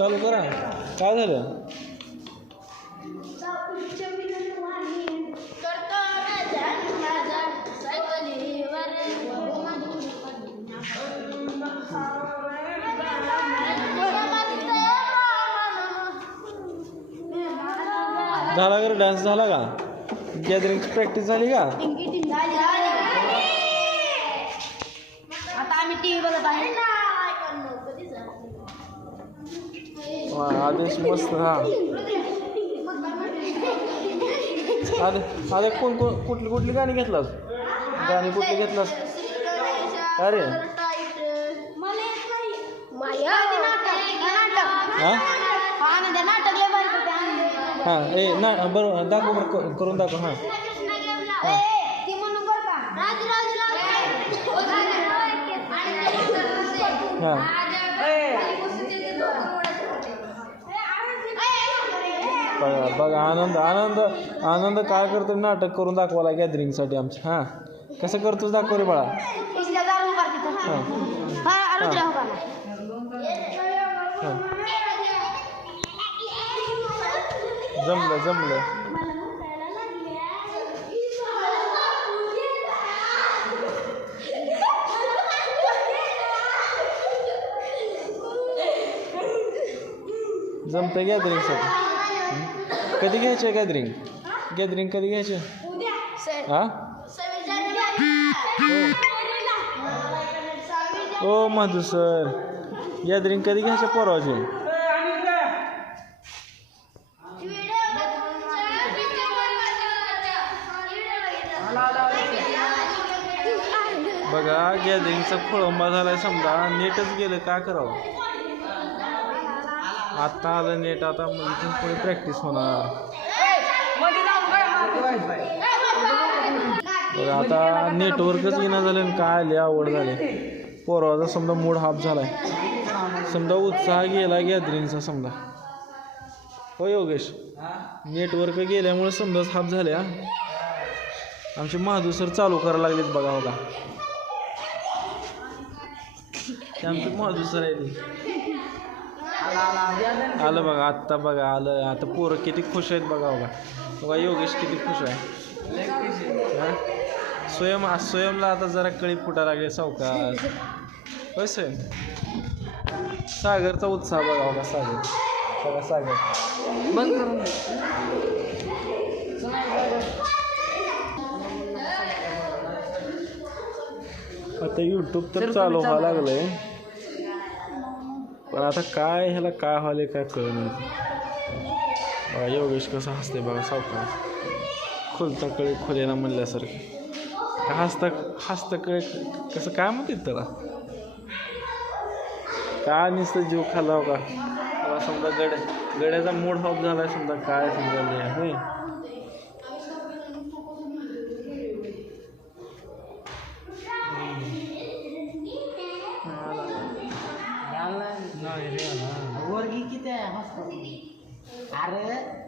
चालू करा. काय झालं? झाला का डान्स झाला का? गॅदरिंगची प्रॅक्टिस झाली का? वा, आदेश मस्त हा. आदे आदे कोण कोण कुठली कुठली गाणी घेतलास? गाणी कुठली घेतलास? अरे. हा. हां ए ना बरोबर दाखव बरं करून दाखव हां. का? हां. बघा आनंद आनंद आनंद काय करतो नाटक करून दाखवायला गॅदरिंगसाठी आमचं. हां. कसं करतोस दाखव रे बाळा. जमलं जमलं. जमतं गॅदरिंगसाठी कधी घ्यायचे गॅदरिंग गॅदरिंग कधी घ्यायचे हां? ओ मधु सर गॅदरिंग कधी घ्यायचे परवाचे? बघा गॅदरिंगचा खोळंबा झालाय समजा. नेटच गेलं काय करावं? आता आलं नेट आता इथून पुढे प्रॅक्टिस होणार. बघा आता नेटवर्कच येणं झालं आणि काय आले आवड झाले. पोराचा समजा मूड हाफ झालाय. समजा उत्साह गेला गॅदरिंगचा समजा. हो योगेश? नेटवर्क गेल्यामुळे समजाच हाफ झाले आमचे महादू सर चालू करायला लागलेत बघा बघा. आमचे महादू सर आहे ते आलं बघा आत्ता बघा आलं. आता पोरं किती खुश आहेत बघा बघा. बघा योगेश किती खुश आहे. हा? स्वयं स्वयंला आता जरा कळी फुटा लागले सावकाश होय स्वयं? सागरचा उत्साह बघा बघा सागर. बघा सागर. बंद करून आता यूट्यूब तर चालू व्हायला लागलंय. पण आता काय ह्याला काय व्हायला काय कळलं बघा योगेश कसं हसते बघा सावकार. खुलता कळे खुलेना म्हणल्यासारखं. हसता हसता कळे कसं काय म्हणतात त्याला? काय नुसतं जीव खाल्ला का तेव्हा समजा गड गड्याचा मूड ऑफ झाला समजा काय समजा नाही होय वर्गी किती आहे? मस्त. अरे